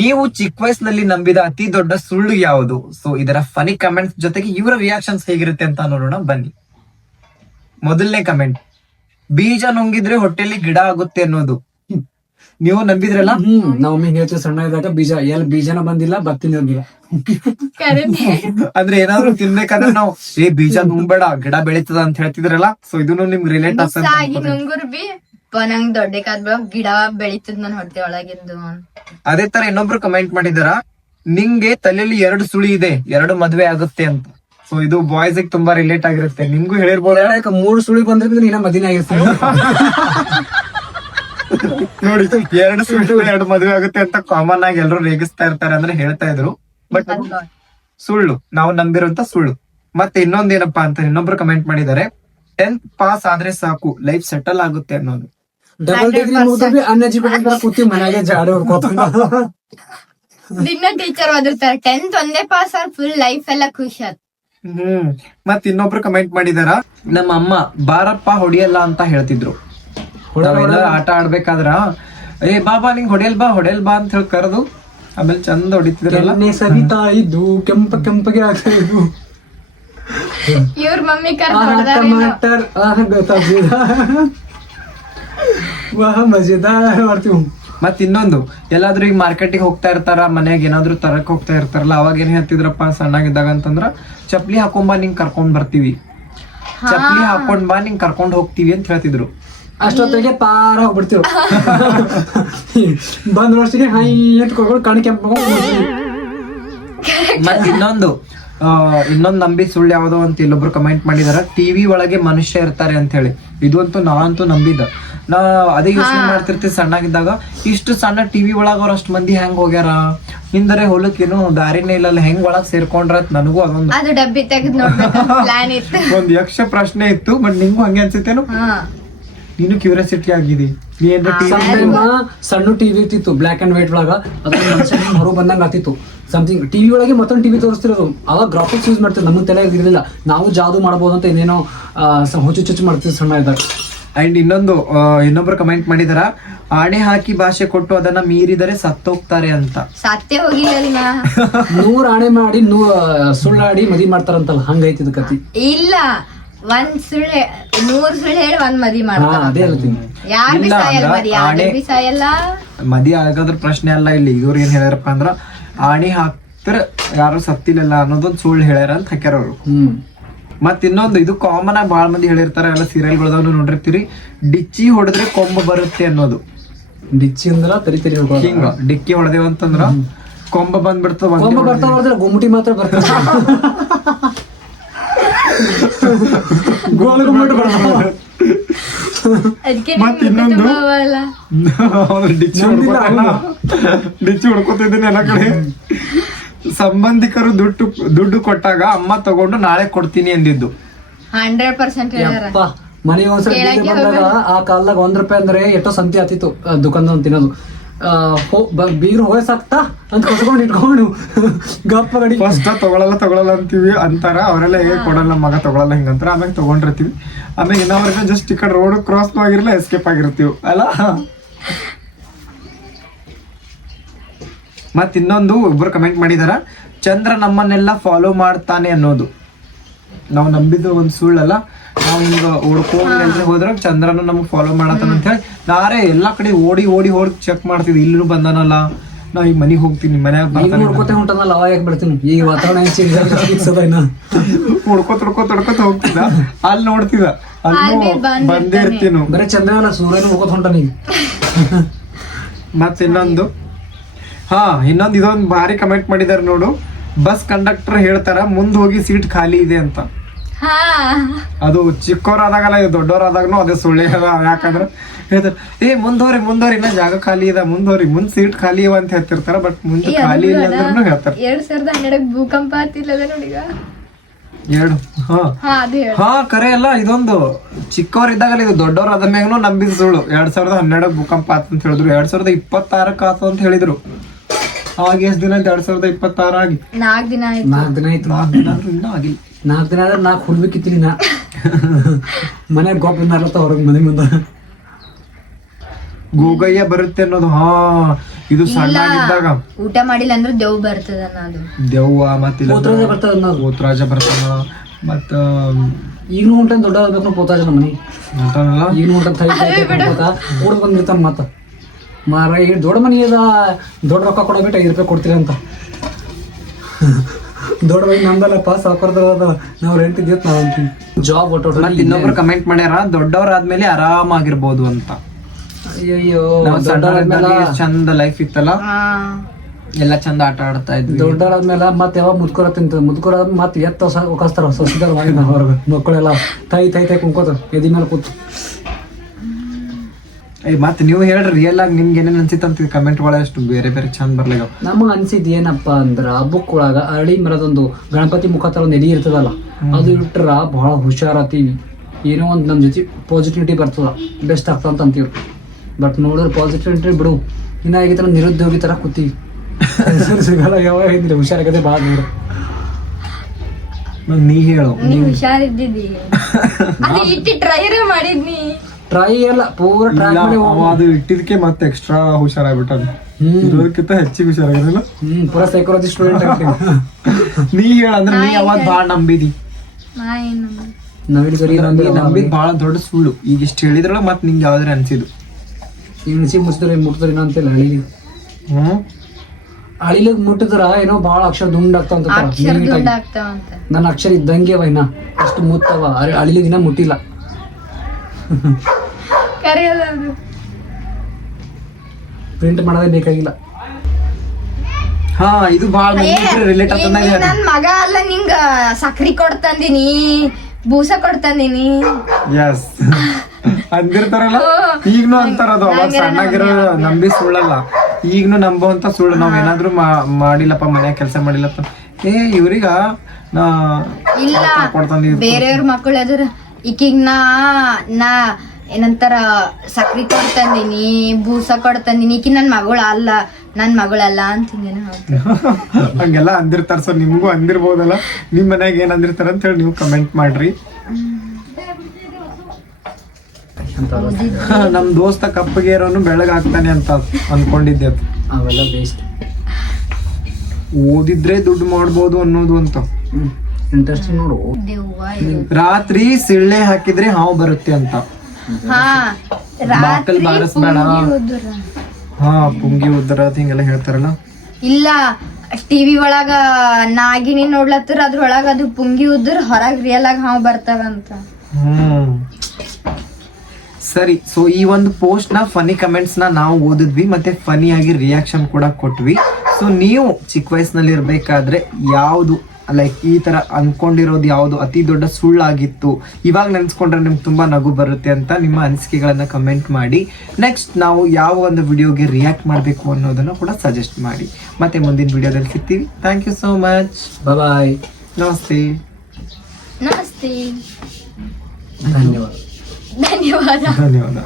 ನೀವು ಚಿಕ್ಕ ವಯಸ್ಸಿನಲ್ಲಿ ನಂಬಿದ ಅತಿ ದೊಡ್ಡ ಸುಳ್ಳು ಯಾವುದು? ಸೊ ಇದರ ಫನಿ ಕಮೆಂಟ್ಸ್ ಜೊತೆಗೆ ಇವರ ರಿಯಾಕ್ಷನ್ಸ್ ಹೇಗಿರುತ್ತೆ ಅಂತ ನೋಡೋಣ ಬನ್ನಿ. ಮೊದಲನೇ ಕಮೆಂಟ್, ಬೀಜ ನುಂಗಿದ್ರೆ ಹೊಟ್ಟೆಲಿ ಗಿಡ ಆಗುತ್ತೆ ಅನ್ನೋದು ನೀವು ನಂಬಿದ್ರಲ್ಲ? ನಾವ್ ಒಮ್ಮೆ ಹೇಳ್ತೀವಿ ಸಣ್ಣ ಇದ್ದಾಗ ಬೀಜನ ಬಂದಿಲ್ಲ ಬರ್ತೀನಿ ಹೋಗಿಲ್ಲ. ಅಂದ್ರೆ ಏನಾದ್ರು ತಿನ್ಬೇಕಾದ್ರೆ ನಾವು ಬೀಜ ನುಂಗ್ಬೇಡ ಗಿಡ ಬೆಳೀತದ ಅಂತ ಹೇಳ್ತಿದ್ರಲ್ಲ, ಸೊ ಇದನ್ನು ನಿಮ್ಗೆ ರಿಲೇಟ್ ನಂಗ್ ದೊಡ್ಡಕಾದ್ ಗಿಡ ಬೆಳೀತದ ನನ್ ಹೊಟ್ಟೆ ಒಳಗಿಂದು. ಅದೇ ತರ ಇನ್ನೊಬ್ರು ಕಮೆಂಟ್ ಮಾಡಿದಾರ, ನಿಂಗೆ ತಲೆಯಲ್ಲಿ 2 ಸುಳಿ ಇದೆ, 2 ಮದ್ವೆ ಆಗುತ್ತೆ ಅಂತ. ಸೊ ಇದು ಬಾಯ್ಸ್ ತುಂಬಾ ರಿಲೇಟ್ ಆಗಿರುತ್ತೆ, ನಿಮ್ಗೂ ಹೇಳಿರ್ಬೋದು. 3 ಸುಳಿ ಬಂದ್ರೆ ನೀನ ಮದಿನ ಆಗಿರ್ತೀನಿ ನೋಡಿ, 2 ಸುಳಿ 2 ಮದ್ವೆ ಆಗುತ್ತೆ ಅಂತ ಕಾಮನ್ ಆಗಿ ಎಲ್ರು ರೇಗಿಸ್ತಾ ಇರ್ತಾರೆ ಅಂದ್ರೆ ಹೇಳ್ತಾ ಇದ್ರು, ಬಟ್ ಸುಳ್ಳು, ನಾವು ನಂಬಿರುವಂತ ಸುಳ್ಳು. ಮತ್ತೆ ಇನ್ನೊಂದೇನಪ್ಪಾ ಅಂತ ಇನ್ನೊಬ್ರು ಕಮೆಂಟ್ ಮಾಡಿದ್ದಾರೆ, 10th ಪಾಸ್ ಆದ್ರೆ ಸಾಕು ಲೈಫ್ ಸೆಟಲ್ ಆಗುತ್ತೆ ಅನ್ನೋದು. ಡಬಲ್ ಡಿಗ್ರಿ ಮುಗಿದ್ವಿ ಅನ್ಎಜುಕೇಟೆಡ್ ಕೂತಿ ಮನೆಯಾಗೆ ಜಾಡಿ ಹೊಡ್ಕೋತ ದಿನ ಟೀಚರ್ ಓದಿರ್ತಾರೆ 10th ಒಂದೇ ಪಾಸ್ ಆದ್ರೆ ಫುಲ್ ಲೈಫ್ ಎಲ್ಲ ಖುಷಿ ಆಯ್ತು. ಮತ್ ಇನ್ನೊಬ್ರು ಕಮೆಂಟ್ ಮಾಡಿದಾರ, ನಮ್ಮ ಅಮ್ಮ ಬಾರಪ್ಪ ಹೊಡಿಯಲ್ಲ ಅಂತ ಹೇಳ್ತಿದ್ರು. ನಾವೆಲ್ಲ ಆಟ ಆಡ್ಬೇಕಾದ್ರ ಬಾಬಾ ನಿಂಗ್ ಹೊಡೆಯಲ್ ಬಾ ಅಂತ ಹೇಳಿ ಕರೆದು ಆಮೇಲೆ ಚಂದ ಹೊಡಿತಿದ್ರಲ್ಲ. ಸರಿತಾ ಇದ್ದು ಕೆಂಪಗೆ ಆಗ್ತಾ ಇದ್ದು ಇವ್ರ ಮಮ್ಮಿ ಟಮಾಟರ್ ಮಜೆದಾರ್ ಮಾಡ್ತೀವಿ. ಮತ್ ಇನ್ನೊಂದು, ಎಲ್ಲಾದ್ರೂ ಈಗ ಮಾರ್ಕೆಟಿಗೆ ಹೋಗ್ತಾ ಇರ್ತಾರ, ಮನ್ಯಾಗ ಏನಾದ್ರು ತರಕ್ ಹೋಗ್ತಾ ಇರ್ತಾರಲ್ಲ, ಅವಾಗ ಏನ್ ಹೇಳ್ತಿದ್ರಪ್ಪ ಸಣ್ಣಾಗಿದ್ದಾಗ ಅಂತಂದ್ರ, ಚಪ್ಲಿ ಹಾಕೊಂಡ್ ಬಾ ನಿಂಗ್ ಕರ್ಕೊಂಡ್ ಬರ್ತೀವಿ, ಚಪ್ಲಿ ಹಾಕೊಂಡ್ ಬಾ ನಿಂಗ್ ಕರ್ಕೊಂಡ್ ಹೋಗ್ತೀವಿ ಅಂತ ಹೇಳ್ತಿದ್ರು. ಅಷ್ಟೊತ್ತಿಗೆ ಪಾರ ಹೋಗ್ಬಿಡ್ತೀವಿ. ಬಂದ್ ವರ್ಷಕ್ಕೆ ಹೈ ಎತ್ಕೊಂಡು ಕಣ್ ಕೆಂಪ. ಮತ್ ಇನ್ನೊಂದ್ ನಂಬಿ ಸುಳ್ಳು ಯಾವ್ದೋ ಅಂತ ಇಲ್ಲೊಬ್ರು ಕಮೆಂಟ್ ಮಾಡಿದಾರ, ಟಿವಿ ಒಳಗೆ ಮನುಷ್ಯ ಇರ್ತಾರೆ ಅಂತ ಹೇಳಿ. ಇದು ಅಂತೂ ನಾನಂತೂ ನಂಬಿದ್ದ. ನಾ ಅದೇ ಯೋಚನೆ ಮಾಡ್ತಿರ್ತೀವಿ ಸಣ್ಣಾಗಿದ್ದಾಗ, ಇಷ್ಟು ಸಣ್ಣ ಟಿವಿ ಒಳಗ ಅವ್ರ ಅಷ್ಟ್ ಮಂದಿ ಹೆಂಗ್ ಹೋಗ್ಯಾರ, ಹಿಂದರೆ ಹೊಲಕ್ ಏನು ದಾರಿನೇ ಇಲ್ಲ, ಹೆಂಗ್ ಒಳಗ್ ಸೇರ್ಕೊಂಡ್ರ ನನಗೂ ಅದೊಂದು ಡಬ್ಬಿ ತೆಗೆದ್ ಪ್ಲಾನ್ ಇತ್ತು. ಒಂದ್ ಯಕ್ಷ ಪ್ರಶ್ನೆ ಇತ್ತು. ಬಟ್ ನಿಂಗೂ ಹಂಗೆ ಅನ್ಸುತ್ತೇನು? ನೀನು ಕ್ಯೂರಿಯಾಸಿಟಿ ಆಗಿದಿ. ಸಣ್ಣ ಟಿವಿ ಇರ್ತಿತ್ತು ಬ್ಲಾಕ್ ಅಂಡ್ ವೈಟ್ ಒಳಗ, ಅದ್ರ ಹೊರ ಬಂದಂಗ ಆಗ್ತಿತ್ತು ಸಮಥಿಂಗ್. ಟಿವಿ ಒಳಗೆ ಮತ್ತೊಂದು ಟಿವಿ ತೋರಿಸ್ತಿರೋದು, ಅವಾಗ ಗ್ರಾಫಿಕ್ಸ್ ಯೂಸ್ ಮಾಡ್ತೀವಿ, ನಮಗೆ ತಲೆ ಇರಲಿಲ್ಲ, ನಾವು ಜಾದು ಮಾಡಬಹುದು ಅಂತ ಏನೇನೋ ಹುಚ್ಚು ಮಾಡ್ತೀವಿ ಸಣ್ಣ ಇದ್ದಾಗ. ಅಂಡ್ ಇನ್ನೊಬ್ರು ಕಮೆಂಟ್ ಮಾಡಿದಾರ, ಆಣೆ ಹಾಕಿ ಭಾಷೆ ಕೊಟ್ಟು ಅದನ್ನ ಮೀರಿದರೆ ಸತ್ತೋಗ್ತಾರೆ ಅಂತ. ಸತ್ತೇ ಹೋಗಿಲ್ಲ 100 ಆಣೆ ಮಾಡಿ ಸುಳ್ಳಾಡಿ ಮದಿ ಮಾಡ್ತಾರಂತಲ್ಲ, ಹಂಗೈತಿದ್ ಕತಿ. ಇಲ್ಲ, 100 ಸುಳ್ಳು ಹೇಳಿ 1 ಮದಿ ಮಾಡ್ತಾರ. ಅದೇ ಹೇಳ್ತೀನಿ, ಮದಿ ಆಗೋದ್ರ ಪ್ರಶ್ನೆ ಅಲ್ಲ ಇಲ್ಲಿ. ಇವ್ರು ಏನ್ ಹೇಳ್ಯಾರಪ್ಪ ಅಂದ್ರ, ಆಣಿ ಹಾಕ್ತಾರ ಯಾರು ಸತ್ತಿಲ್ಲ ಅನ್ನೋದೊಂದು ಸುಳ್ಳು ಹೇಳ್ಯಾರ ಅಂತ ಹಾಕ್ಯಾರ ಅವ್ರು. ಮತ್ ಇನ್ನೊಂದು, ಇದು ಕಾಮನ್ ಆಗಿ ಬಾಳ ಮಂದಿ ಹೇಳಿರ್ತಾರ, ಎಲ್ಲ ಸೀರಿಯಲ್ಗಳದಾವ್ ನೋಡಿರ್ತೀರಿ, ಡಿಚ್ಚಿ ಹೊಡೆದ್ರೆ ಕೊಂಬ ಬರುತ್ತೆ ಅನ್ನೋದು. ಡಿಚ್ಚಿ ಅಂದ್ರ ತರಿ ಹಿಂಗ ಡಿಕ್ಕಿ ಹೊಡೆದೇವ ಅಂತಂದ್ರ ಕೊಂಬ ಬಂದ್ಬಿಡ್ತದ. ಗುಮ್ಮಟಿ ಮಾತ್ರ ಬರ್ತದೆ. ಮತ್ ಇನ್ನೊಂದು, ಡಿಚ್ಚಿ ಹೊಡ್ಕೊತಿದ್ದೇನೆ ಎಲ್ಲ ಕಡೆ. ಸಂಬಂಧಿಕರು ದುಡ್ಡು ಕೊಟ್ಟಾಗ ಅಮ್ಮ ತಗೊಂಡು ನಾಳೆ ಕೊಡ್ತೀನಿ ಎಂದಿದ್ದು. 100% ಮನೆಗೆ ಒಂದ್ಸರಿ ಬಂದಾಗ ಆ ಕಾಲದಾಗ ₹1 ಅಂದ್ರೆ ಎಷ್ಟೋ ಸಂತಿ ಆತಿತ್ತು ದುಕಾನ್ದ ತಿನ್ನೋದು. ಬೀರ್ ಹೋಗ್ಸಾಕ್ತಾ ಅಂತ ಕೊಟ್ಕೊಂಡು ಇಟ್ಕೊಂಡು ಗಪ್ಪ ಗಡಿ ಫಸ್ಟ್ ತಗೊಳಲ್ಲ ಅಂತೀವಿ ಅಂತಾರ ಅವರೆಲ್ಲ. ಹೇಗೆ ಕೊಡಲ್ಲ ಮಗ ತಗೊಳಲ್ಲ ಹಿಂಗಂತಾರ. ಆಮೇಲೆ ತಗೊಂಡಿರ್ತೀವಿ, ಆಮೇಲೆ ಇನ್ನೊವರೆಗೆ ಜಸ್ಟ್ ಈ ಕಡೆ ರೋಡ್ ಕ್ರಾಸ್ ಆಗಿರಲ್ಲ ಎಸ್ಕೇಪ್ ಆಗಿರ್ತೀವಿ ಅಲ್ಲ. ಮತ್ ಇನ್ನೊಂದು, ಒಬ್ರು ಕಮೆಂಟ್ ಮಾಡಿದಾರ, ಚಂದ್ರ ನಮ್ಮನ್ನೆಲ್ಲ ಫಾಲೋ ಮಾಡ್ತಾನೆ ಅನ್ನೋದು. ನಾವು ನಂಬಿದ್ದು ಒಂದ್ ಸುಳ್ಳಲ್ಲ. ನಾವ್ ಹಿಂಗ ಓಡ್ಕೊಂಡ್ ಹೋದ್ರ ಚಂದ್ರನು ನಮಗ್ ಫಾಲೋ ಮಾಡತ್ತಾನ ಅಂತ ಹೇಳಿ ನಾರೇ ಎಲ್ಲಾ ಕಡೆ ಓಡಿ ಚೆಕ್ ಮಾಡ್ತಿದ್ವಿ, ಇಲ್ಲೂ ಬಂದಾನಲ್ಲ, ನಾ ಈಗ ಮನಿಗ್ ಹೋಗ್ತೀನಿ, ಮನ್ಯಾಗ ನೋಡ್ಕೊತ ಹೊಂಟನಲ್ಲ ಅವಾಗ ಯಾಕೆ ಬಿಡ್ತೀನಿ. ಈಗ ವಾತಾವರಣ ಹೊಡ್ಕೋತ ಹೋಗ್ತಿದ್ದ, ಅಲ್ಲಿ ನೋಡ್ತಿದ್ದ, ಅಲ್ಲಿ ಬಂದೇ ಇರ್ತೀನು. ಬರೀ ಚಂದ್ರನ ಸೂರ್ಯನ ಹೋಗೋದ್ ಹೊಂಟಾನ ಈಗ. ಮತ್ ಇನ್ನೊಂದು ಇದೊಂದು ಭಾರಿ ಕಮೆಂಟ್ ಮಾಡಿದಾರೆ ನೋಡು, ಬಸ್ ಕಂಡಕ್ಟರ್ ಹೇಳ್ತಾರ ಮುಂದ್ ಹೋಗಿ ಸೀಟ್ ಖಾಲಿ ಇದೆ ಅಂತ. ಅದು ಚಿಕ್ಕವರಾದಾಗಲ್ಲ, ಇದು ದೊಡ್ಡವರಾದಾಗನು ಅದೇ ಸುಳ್ಳೆ. ಯಾಕಂದ್ರೆ ಹೇಳ್ತಾರೆ, ಮುಂದೋರಿ ಇನ್ನ ಜಾಗ ಖಾಲಿ ಇದೆ, ಮುಂದ್ ಸೀಟ್ ಖಾಲಿ ಇವ ಅಂತ ಹೇಳ್ತಿರ್ತಾರ, ಬಟ್ ಮುಂದೆ ಖಾಲಿ ಇಲ್ಲ ಅಂದ್ರೂ ಹೇಳ್ತಾರ. 2012 ಭೂಕಂಪ ಆತಿಲ್ಲ ನೋಡಿ. ಕರೆ ಅಲ್ಲ, ಇದೊಂದು ಚಿಕ್ಕವರಿದ್ದಾಗಲ್ಲ, ಇದು ದೊಡ್ಡವರಾದ ಮ್ಯಾಗನು ನಂಬಿದ ಸುಳ್ಳು. 2012 ಭೂಕಂಪ ಆತ ಅಂತ ಹೇಳಿದ್ರು, 2026 ಆತ ಅಂತ ಹೇಳಿದ್ರು. ಆಗ ಎಷ್ಟ್ ದಿನ 2026 ಆಗಿ 4 ದಿನ ಆಯ್ತು. 4 ದಿನ ಆಯ್ತು. 4 ದಿನ ಆದ್ರೆ 4 ಹುಡ್ಬೇಕಿತ್ತೀನಿ ನಾ. ಮನ್ಯಾಗ ಗೋಪ ಹೊರಗ್ ಮನೆ ಮುಂದ ಗೋಗಯ್ಯ ಬರುತ್ತೆ ಅನ್ನೋದು. ಇದು ಇಲ್ಲ ಸಣ್ಣಾಗಿದ್ದಾಗ ಊಟ ಮಾಡಿಲ್ಲ ಅಂದ್ರೆ ದೇವ್ ಬರ್ತದ ಅನ್ನೋದು. ದೆವ್ವ ಮತ್ತೆ ಪೋತ್ರಾಜ ಬರ್ತದ ಅನ್ನೋದು. ಪೋತ್ರಾಜ ಬರ್ತಾನ ಮತ್ತ ಈಗಲೂ ಉಂಟನ್ ದೊಡ್ಡ ಆಗ್ಬೇಕು ಪೋತಾಜ ನಮ್ಮ ಮನೆ ಅಂತಾನಲ್ಲ. ಈಗಲೂ ಉಂಟನ್ ಓಡ್ ಬಂದಿರ್ತಾನ ಮತ್ತ ಮಾರ ಈ ದೊಡ್ಡ ಮನಿ ಅದ ದೊಡ್ಡ ರೊಕ್ಕ ಕೊಡಬಿಟ್ಟು 5 ರೂಪಾಯಿ ಕೊಡ್ತೀರಿ ಅಂತ. ದೊಡ್ಡ ಮನಿ ನಮ್ದಲ್ಲಪ್ಪ ಸಾಕೋರ್ದ ನಾವು ರೆಂಟ್ ಇದ್ದೀವಿ ನಾವು ಅಂತೀವಿ. ಜಾಬ್ ಮತ್ತೆ ಇನ್ನೊಬ್ರು ಕಮೆಂಟ್ ಮಾಡ್ಯಾರ ದೊಡ್ಡವರಾದ್ಮೇಲೆ ಆರಾಮಾಗಿರ್ಬೋದು ಅಂತ. ಅಯ್ಯಯ್ಯೋ ನಾವು ಸಣ್ಣವರಿದ್ದಾಗ ಎಷ್ಟ್ ಚಂದ ಲೈಫ್ ಇತ್ತಲ್ಲ, ಹಾ ಎಲ್ಲ ಚಂದ ಆಟ ಆಡ್ತಾ ಇದ್ವಿ. ದೊಡ್ಡರಾದ್ಮೇಲೆ ಮತ್ತೆ ಯಾವಾಗ ಮುದ್ಕೋರ ತಿಂತ ಮುದ್ಕೋರ ಮತ್ತೆ ಎತ್ತ ಒಕ್ಕಸ್ತಾರ ಸೊಸಿದಾರ ಹೊರಗೆ ಮಕ್ಕಳೆಲ್ಲ ತೈ ಕುಂಕೋತ ಎದಿ ಮೇಲೆ ಕೂತು. ಮತ್ತೆ ನೀವು ಹೇಳ್ರಿ ರಿಯಲ್ ಆಗಿ ನಿಮ್ಗೆ ಏನೇನ್ ಅನ್ಸಿತ್ತಂತ ಕಮೆಂಟ್ ಒಳಗೆ ಅಷ್ಟು ಬೇರೆ ಬೇರೆ ಚಂದ ಬರ್ಲಾಗ. ನಮಗ್ ಅನ್ಸಿದ್ ಏನಪ್ಪಾ ಅಂದ್ರ ಬುಕ್ ಒಳಗ ಅರಳಿ ಮರದೊಂದು ಗಣಪತಿ ಮುಖ ತರ ಒಂದು ಎಲಿ ಇರ್ತದಲ್ಲ, ಅದು ಇಟ್ರ ಬಹಳ ಹುಷಾರತ್ತೀವಿ, ಏನೋ ಒಂದ್ ನಮ್ ಜೊತೆ ಪಾಸಿಟಿವಿಟಿ ಬರ್ತದ, ಬೆಸ್ಟ್ ಆಗ್ತದ ಅಂತ ಅಂತೀವಿ. ಬಟ್ ನೋಡಿದ್ರೆ ಪಾಸಿಟಿವಿಟಿ ಬಿಡು, ಇನ್ನ ಆಗಿತರ ನಿರುದ್ಯೋಗಿ ತರ ಕೂತೀವಿ. ಸಿಗಲ್ಲ ಯಾವಾಗ ಹೇಳಿದ್ರೆ ಹುಷಾರಾಗದೆ ಬಾ ನೋಡು. ನೀ ಹೇಳು. ನೀ ಹುಷಾರಿದ್ದಿದ್ದಿ ಅದು ಇಟ್ಟಿ ಟ್ರೈರೇ ಮಾಡಿದ್ನಿ. ಟ್ರೈ ಎಲ್ಲ ಪೂರ ಟ್ರೈ ಇಲ್ಲ, ಮಾಡಿ ಅವ ಅದು ಇಟ್ಟಿದ್ಕೆ ಮತ್ತೆ ಎಕ್ಸ್ಟ್ರಾ ಹುಷಾರಾಗ್ಬಿಟ್ಟ. ಇರೋದಕ್ಕಿಂತ ಹೆಚ್ಚಿಗೆ ಹುಷಾರಾಗಿರಲ್ಲ. ಪೂರ ಸೈಕಾಲಜಿ ಸ್ಟೂಡೆಂಟ್ ಆಗ್ತೀವಿ. ನೀ ಹೇಳಂದ್ರೆ ನೀ ಯಾವಾಗ ಬಾಳ ನಂಬಿದಿ. ನಾ ಏನು ನವಿಲು ಗರಿ ನೀ ನಂಬಿದ್ ಬಾಳ ದೊಡ್ಡ ಸುಳ್ಳು. ಈಗ ಇಷ್ಟ ಹೇಳಿದ್ರಲ್ಲ ಮತ್ ನಿಂಗೆ ಯಾವ್ದಾರ ಅನ್ಸಿದ್ದು. ಈಗ ನಿಸಿ ಮುಟ್ಟಿದ್ರೆ ಏನೋ ಅಂತಿಲ್ಲ ಹಳಿಲಿ. ಹಳಿಲಿಗ್ ಮುಟ್ಟಿದ್ರ ಏನೋ ಬಾಳ ಅಕ್ಷರ ದುಂಡಾಗ್ತಾವ ಅಕ್ಷರ ಅಂತ. ದುಂಡಾಗ್ತಾವಂತ. ನನ್ನ ಅಕ್ಷರ ಇದ್ದಂಗೆ ವೈನ ಅಷ್ಟು ಮುತ್ತವ, ಹಳಿಲಿಗ್ ಇನ್ನ ಮುಟ್ಟಿಲ್ಲ. ಕರೆಯಲ್ಲ ಅದು. ಪ್ರಿಂಟ್ ಮಾಡೋದೇ ಬೇಕಾಗಿಲ್ಲ. ಹಾ ಇದು ಬಾಳ ರಿಲೇಟ್ ಆಗ್ತದ. ನನ್ ಮಗ ಅಲ್ಲ ನಿಂಗ ಸಕ್ರಿ ಕೊಡ್ತಂದಿನಿ, ಬೂಸ ಕೊಡ್ತಂದಿನಿ. ಎಸ್ ಅಂದಿರ್ತಾರಲ್ಲ, ಈಗ್ನು ಅಂತಾರದು. ಅವಾಗ ಸಣ್ಣಾಗಿರೋ ನಂಬಿ ಸುಳ್ಳಲ್ಲ, ಈಗ್ನು ನಂಬುವಂತ ಸುಳ್ಳು. ನಾವ್ ಏನಾದ್ರು ಮಾಡಿಲ್ಲಪ್ಪ ಮನ್ಯಾಗ ಕೆಲಸ ಮಾಡಿಲ್ಲಪ್ಪ, ಇವ್ರಿಗ ಇಲ್ಲ ಬೇರೆಯವ್ರ ಮಕ್ಕಳು ಎದುರ ಈಕಿಗ್ ನಾ ಏನಂತಾರ ಸಕ್ರಿ ಕೊಡ್ತಂದಿನಿ, ಬೂಸ ಕೊಡ್ತಂದಿನಿ, ಈಕಿ ನನ್ ಮಗಳ ಅಲ್ಲ, ನನ್ ಮಗಳಲ್ಲ ಅಂತ ಹಿಂಗೇನ ಹಂಗೆಲ್ಲ ಅಂದಿರ್ತಾರ. ಸೊ ನಿಮ್ಗೂ ಅಂದಿರ್ಬೋದಲ್ಲ, ನಿಮ್ ಮನ್ಯಾಗ ಏನ್ ಅಂದಿರ್ತಾರ ಅಂತ ಹೇಳಿ ನೀವು ಕಮೆಂಟ್ ಮಾಡ್ರಿ. ನಮ್ ದೋಸ್ತ ಕಪ್ಪಗೆ ಇರೋನು ಬೆಳಗಾಗ್ತಾನೆ ಅಂತ ಅನ್ಕೊಂಡಿದ್ದೆ. ಅವೆಲ್ಲ ಬೇಸ್ಟ್. ಓದಿದ್ರೆ ದುಡ್ಡು ಮಾಡ್ಬೋದು ಅನ್ನೋದು ಅಂತ. ಇಂಟ್ರೆಸ್ಟಿಂಗ್ ನೋಡು. ರಾತ್ರಿ ಸಿಳ್ಳೆ ಹಾಕಿದ್ರೆ ಹಾವು ಬರುತ್ತೆ ಅಂತ. ಹಾ ಬಾಕಲ್ ಬಾರಿಸ್ಬೇಡ, ಹಾ ಪುಂಗಿ ಉದ್ದರ ಹಿಂಗೆಲ್ಲ ಹೇಳ್ತಾರಲ್ಲ. ಇಲ್ಲ ಟಿವಿ ಒಳಗ ನಾಗಿನಿ ನೋಡ್ಲತ್ತರ ಅದ್ರೊಳಗ ಅದು ಪುಂಗಿ ಉದ್ರ ಹೊರಗ್ ರಿಯಲ್ ಆಗಿ ಹಾವು ಬರ್ತಾವಂತ. ಸರಿ, ಸೊ ಈ ಒಂದು ಪೋಸ್ಟ್ ನ ಫನಿ ಕಮೆಂಟ್ಸ್ ನ ನಾವು ಓದಿದ್ವಿ, ಮತ್ತೆ ಫನಿ ಆಗಿ ರಿಯಾಕ್ಷನ್ ಕೂಡ ಕೊಟ್ವಿ. ಸೊ ನೀವು ಚಿಕ್ಕ ವಯಸ್ಸಿನಲ್ಲಿ ಇರ್ಬೇಕಾದ್ರೆ ಯಾವ್ದು ಲೈಕ್ ಈ ತರ ಅನ್ಕೊಂಡಿರೋದು ಯಾವ್ದು ಅತಿ ದೊಡ್ಡ ಸುಳ್ಳಾಗಿತ್ತು, ಇವಾಗ ನೆನ್ಸ್ಕೊಂಡ್ರೆ ನಿಮ್ಗೆ ತುಂಬಾ ನಗು ಬರುತ್ತೆ ಅಂತ ನಿಮ್ಮ ಅನಿಸಿಕೆಗಳನ್ನ ಕಮೆಂಟ್ ಮಾಡಿ. ನೆಕ್ಸ್ಟ್ ನಾವು ಯಾವ ಒಂದು ವಿಡಿಯೋಗೆ ರಿಯಾಕ್ಟ್ ಮಾಡಬೇಕು ಅನ್ನೋದನ್ನ ಕೂಡ ಸಜೆಸ್ಟ್ ಮಾಡಿ. ಮತ್ತೆ ಮುಂದಿನ ವಿಡಿಯೋದಲ್ಲಿ ಸಿಗ್ತೀವಿ. Thank you so much. Bye. ನಮಸ್ತೆ. ನಮಸ್ತೆ. ಧನ್ಯವಾದ. ಧನ್ಯವಾದ. ಧನ್ಯವಾದ.